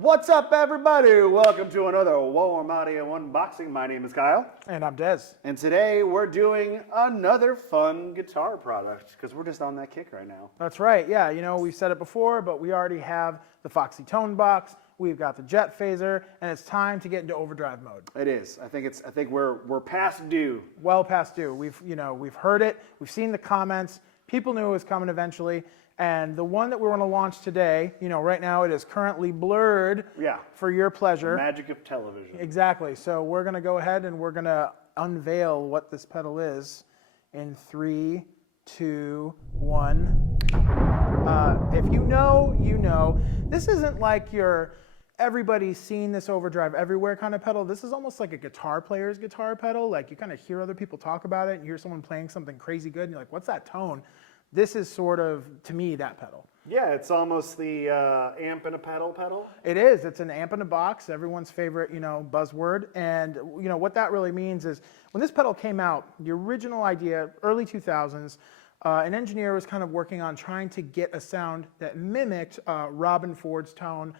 What's up, everybody? Welcome to another Warm Audio Unboxing. My name is Kyle. And I'm Dez. And today we're doing another fun guitar product because we're just on that kick right now. That's right. Yeah, you know, we've said it before, but we already have the Foxy Tone Box. We've got the Jet Phaser, and it's time to get into overdrive mode. It is. I think we're past due. Well past due. We've heard it. We've seen the comments. People knew it was coming eventually. And the one that we're going to launch today, you know, right now it is currently blurred. Yeah. For your pleasure. The magic of television. Exactly. So we're going to go ahead and we're going to unveil what this pedal is in 3, 2, 1. If you know, you know. This isn't like your everybody's seen this overdrive everywhere kind of pedal. This is almost like a guitar player's guitar pedal. Like you kind of hear other people talk about it and you hear someone playing something crazy good and you're like, what's that tone? This is sort of, to me, that pedal. Yeah, it's almost the amp-in-a-pedal pedal. It is. It's an amp-in-a-box, everyone's favorite, you know, buzzword. And, you know, what that really means is when this pedal came out, the original idea, early 2000s, an engineer was kind of working on trying to get a sound that mimicked Robben Ford's tone,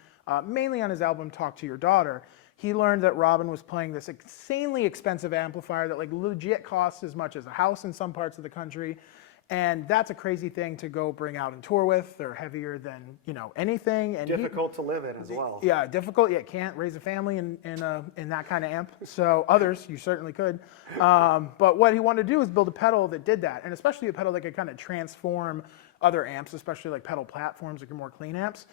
mainly on his album Talk to Your Daughter. He learned that Robben was playing this insanely expensive amplifier that like legit costs as much as a house in some parts of the country. And that's a crazy thing to go bring out and tour with. They're heavier than, you know, anything. And difficult to live in as well. Yeah, difficult. You can't raise a family in that kind of amp. So others, you certainly could. But what he wanted to do is build a pedal that did that. And especially a pedal that could kind of transform other amps, especially like pedal platforms, like your more clean amps,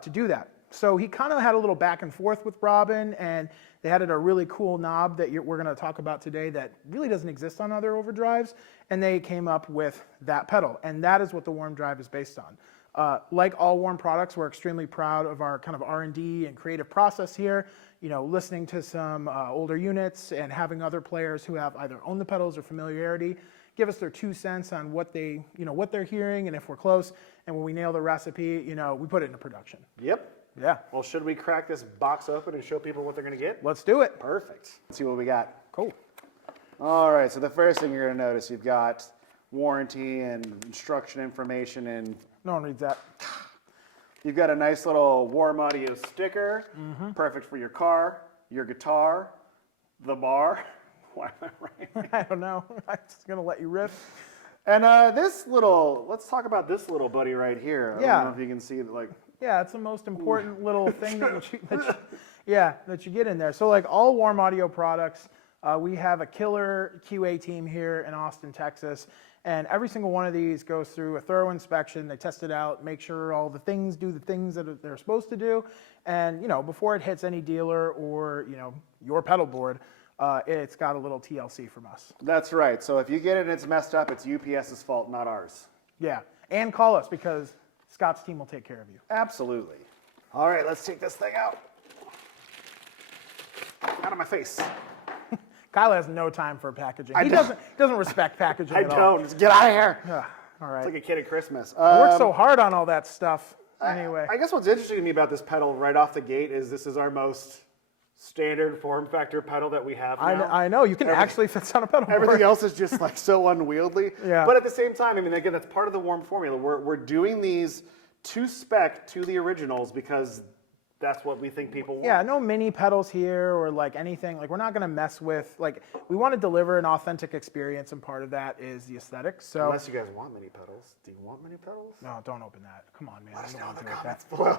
to do that. So he kind of had a little back and forth with Robben, and they added a really cool knob that we're going to talk about today that really doesn't exist on other overdrives, and they came up with that pedal, and that is what the Warmdrive is based on. Like all Warm products, we're extremely proud of our kind of R&D and creative process here. You know, listening to some older units and having other players who have either owned the pedals or familiarity give us their 2 cents on what they, you know, what they're hearing, and if we're close, and when we nail the recipe, you know, we put it into production. Yep. Yeah. Well, should we crack this box open and show people what they're going to get? Let's do it. Perfect. Let's see what we got. Cool. All right, so the first thing you're going to notice, you've got warranty and instruction information, and No one reads that. you've got a nice little Warm Audio sticker, perfect for your car, your guitar, the bar. Why am I right? I don't know. I'm just going to let you riff. And this little, let's talk about this little buddy right here. I don't know if you can see it, like. Yeah, it's the most important little thing that you get in there. So like all Warm Audio products, we have a killer QA team here in Austin, Texas. And every single one of these goes through a thorough inspection. They test it out, make sure all the things do the things that they're supposed to do. And, you know, before it hits any dealer or, you know, your pedal board, it's got a little TLC from us. That's right. So if you get it and it's messed up, it's UPS's fault, not ours. Yeah, and call us because Scott's team will take care of you. Absolutely. All right, let's take this thing out. Out of my face. Kyle has no time for packaging. He doesn't respect packaging at all. I don't. Just get out of here. All right. It's like a kid at Christmas. I worked so hard on all that stuff. Anyway. I guess what's interesting to me about this pedal right off the gate is this is our most standard form factor pedal that we have now. I know. You can actually fit this on a pedal board. Everything else is just like so unwieldy. Yeah. But at the same time, I mean, again, that's part of the Warm formula. We're doing these to spec to the originals because that's what we think people want. Yeah, no mini pedals here or like anything. Like we're not going to mess with, like we want to deliver an authentic experience, and part of that is the aesthetics. So unless you guys want mini pedals. Do you want mini pedals? No, don't open that. Come on, man. Let us know in the comments below.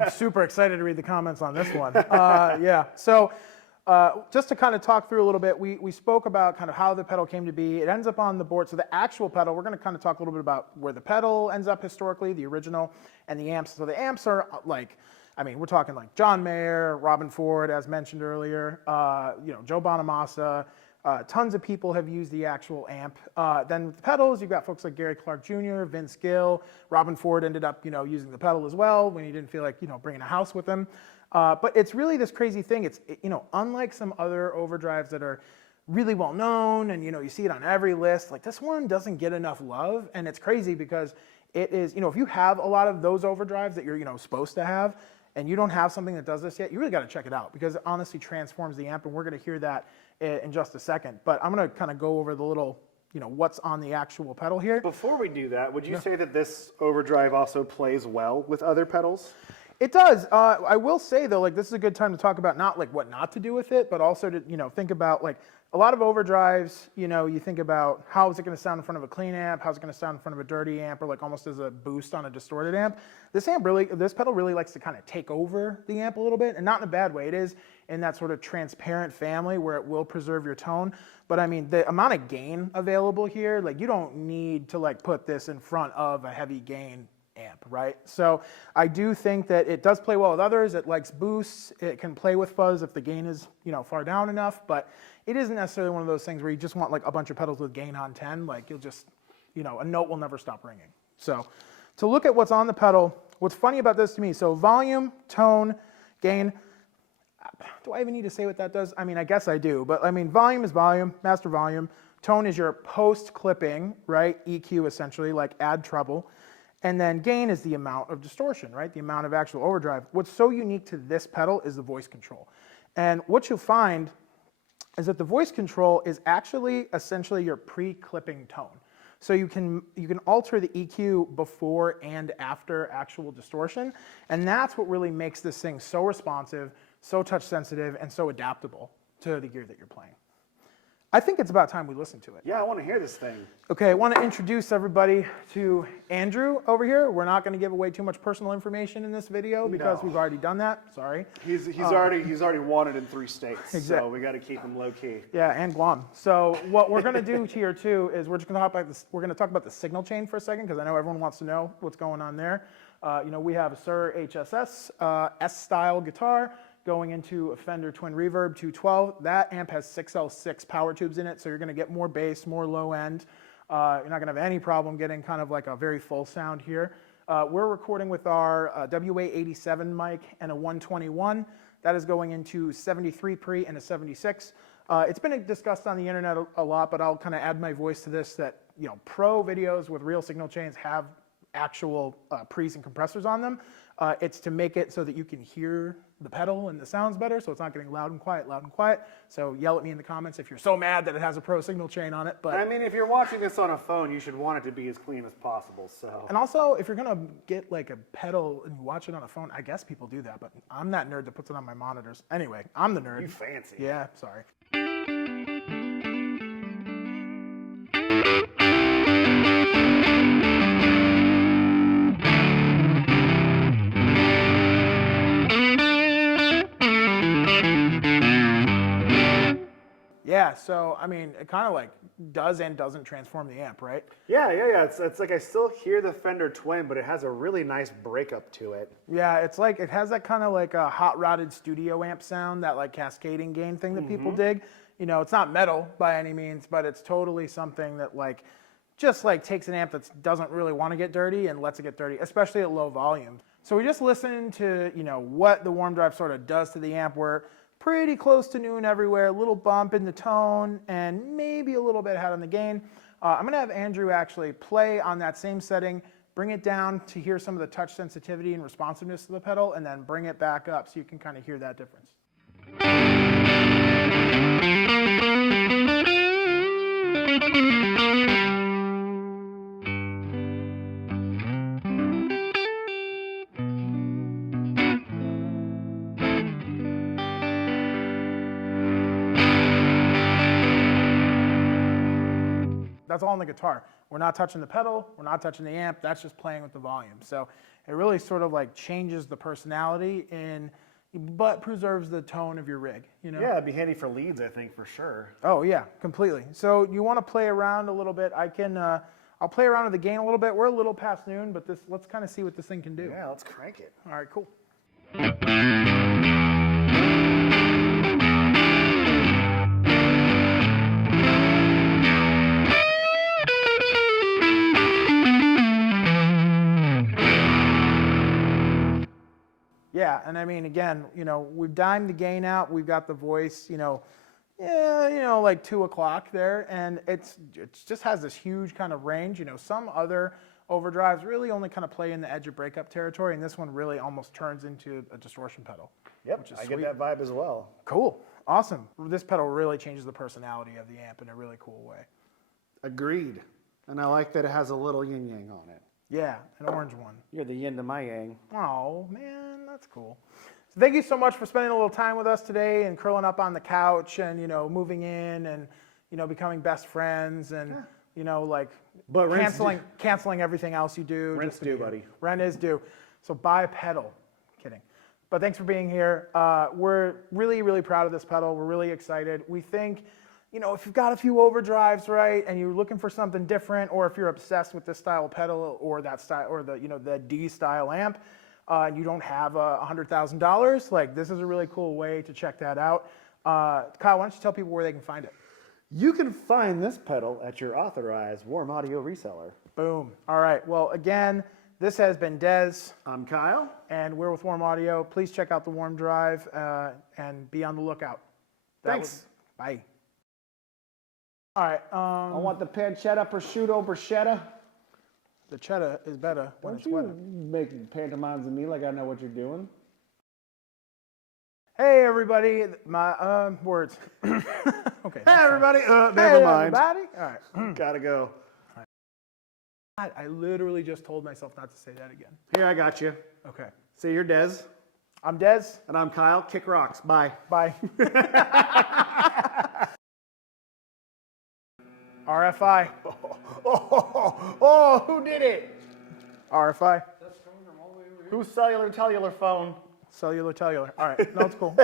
I'm super excited to read the comments on this one. Yeah, so just to kind of talk through a little bit, we spoke about kind of how the pedal came to be. It ends up on the board. So the actual pedal, we're going to kind of talk a little bit about where the pedal ends up historically, the original, and the amps. So the amps are like, I mean, we're talking like John Mayer, Robben Ford, as mentioned earlier, you know, Joe Bonamassa. Tons of people have used the actual amp. Then with the pedals, you've got folks like Gary Clark Jr., Vince Gill. Robben Ford ended up, you know, using the pedal as well when he didn't feel like, you know, bringing a house with him. But it's really this crazy thing. It's, you know, unlike some other overdrives that are really well known and, you know, you see it on every list, like this one doesn't get enough love. And it's crazy because it is, you know, if you have a lot of those overdrives that you're, you know, supposed to have, and you don't have something that does this yet, you really got to check it out because it honestly transforms the amp, and we're going to hear that in just a second. But I'm going to kind of go over the little, you know, what's on the actual pedal here. Before we do that, would you say that this overdrive also plays well with other pedals? It does. I will say though, like this is a good time to talk about not like what not to do with it, but also to think about like a lot of overdrives. You think about how is it going to sound in front of a clean amp, how's it going to sound in front of a dirty amp, or like almost as a boost on a distorted amp. This pedal really likes to kind of take over the amp a little bit, and not in a bad way. It is in that sort of transparent family where it will preserve your tone. But I mean, the amount of gain available here, like you don't need to like put this in front of a heavy gain amp, right? So I do think that it does play well with others. It likes boosts. It can play with fuzz if the gain is, far down enough, but it isn't necessarily one of those things where you just want like a bunch of pedals with gain on 10. Like you'll just, a note will never stop ringing. So to look at what's on the pedal, what's funny about this to me, so volume, tone, gain, do I even need to say what that does? I mean, I guess I do, but I mean, volume is volume, master volume. Tone is your post-clipping, right? EQ essentially, like add treble. And then gain is the amount of distortion, right? The amount of actual overdrive. What's so unique to this pedal is the voice control. And what you'll find is that the voice control is actually essentially your pre-clipping tone. So you can alter the EQ before and after actual distortion. And that's what really makes this thing so responsive, so touch sensitive, and so adaptable to the gear that you're playing. I think it's about time we listen to it. Yeah, I want to hear this thing. Okay, I want to introduce everybody to Andrew over here. We're not going to give away too much personal information in this video because we've already done that. Sorry. He's already wanted in 3 states, Exactly. so we got to keep him low key. Yeah, and Guam. So what we're going to do here too is we're going to talk about the signal chain for a second because I know everyone wants to know what's going on there. We have a Sir HSS S-style guitar going into a Fender Twin Reverb 212. That amp has 6L6 power tubes in it, so you're going to get more bass, more low end. You're not going to have any problem getting kind of like a very full sound here. We're recording with our WA87 mic and a 121. That is going into 73 pre and a 76. It's been discussed on the internet a lot, but I'll kind of add my voice to this that, pro videos with real signal chains have actual pre's and compressors on them. It's to make it so that you can hear the pedal and the sounds better, so it's not getting loud and quiet. So yell at me in the comments if you're so mad that it has a pro signal chain on it. But I mean, if you're watching this on a phone, you should want it to be as clean as possible. So. And also, if you're gonna get like a pedal and watch it on a phone, I guess people do that, but I'm that nerd that puts it on my monitors. Anyway, I'm the nerd. You fancy. Yeah, sorry. Yeah, so I mean, it kind of like does and doesn't transform the amp, right? Yeah. It's like I still hear the Fender Twin, but it has a really nice breakup to it. Yeah, it's like it has that kind of like a hot rodded studio amp sound, that like cascading gain thing that people dig. It's not metal by any means, but it's totally something that like just like takes an amp that doesn't really want to get dirty and lets it get dirty, especially at low volume. So we just listened to what the Warmdrive sort of does to the amp. We're pretty close to noon everywhere, a little bump in the tone, and maybe a little bit ahead on the gain. I'm going to have Andrew actually play on that same setting, bring it down to hear some of the touch sensitivity and responsiveness of the pedal, and then bring it back up so you can kind of hear that difference. That's all on the guitar. We're not touching the pedal, we're not touching the amp, that's just playing with the volume. So it really sort of like changes the personality but preserves the tone of your rig, Yeah, it'd be handy for leads, I think, for sure. Oh yeah, completely. So you want to play around a little bit. I'll play around with the gain a little bit. We're a little past noon, but let's kind of see what this thing can do. Yeah, let's crank it. All right, cool. Yeah, and I mean, again, we've dimed the gain out. We've got the voice, like 2 o'clock there, and it just has this huge kind of range. Some other overdrives really only kind of play in the edge of breakup territory, and this one really almost turns into a distortion pedal. Yep, which is I sweet. get that vibe as well. Cool, awesome. This pedal really changes the personality of the amp in a really cool way. Agreed. And I like that it has a little yin-yang on it. Yeah, an orange one. You're the yin to my yang. Oh, man, that's cool. So thank you so much for spending a little time with us today and curling up on the couch and, moving in and, becoming best friends and, like But rent's canceling everything else you do. Rent's just to be due, here. buddy. Rent is due. So buy a pedal. Kidding. But thanks for being here. We're really, really proud of this pedal. We're really excited. We think, if you've got a few overdrives, right, and you're looking for something different, or if you're obsessed with this style of pedal or that style, or the D style amp, and you don't have $100,000, like this is a really cool way to check that out. Kyle, why don't you tell people where they can find it? You can find this pedal at your authorized Warm Audio reseller. Boom. All right. Well, again, this has been Dez. I'm Kyle. And we're with Warm Audio. Please check out the Warmdrive and be on the lookout. Thanks. Bye. All right. I want the pancetta, prosciutto, bruschetta. The cheddar is better when Don't it's you wetter. make pantomimes of me like I know what you're doing? Hey, everybody. My words. Okay. Hey, everybody. Never Hey, mind. everybody. All right. Gotta go. I literally just told myself not to say that again. Here, I got you. Okay. See, you're Dez. I'm Dez. And I'm Kyle. Kick rocks. Bye. Bye. RFI. Oh, who did it? RFI. Whose cellular phone? Cellular. All right. No, it's cool.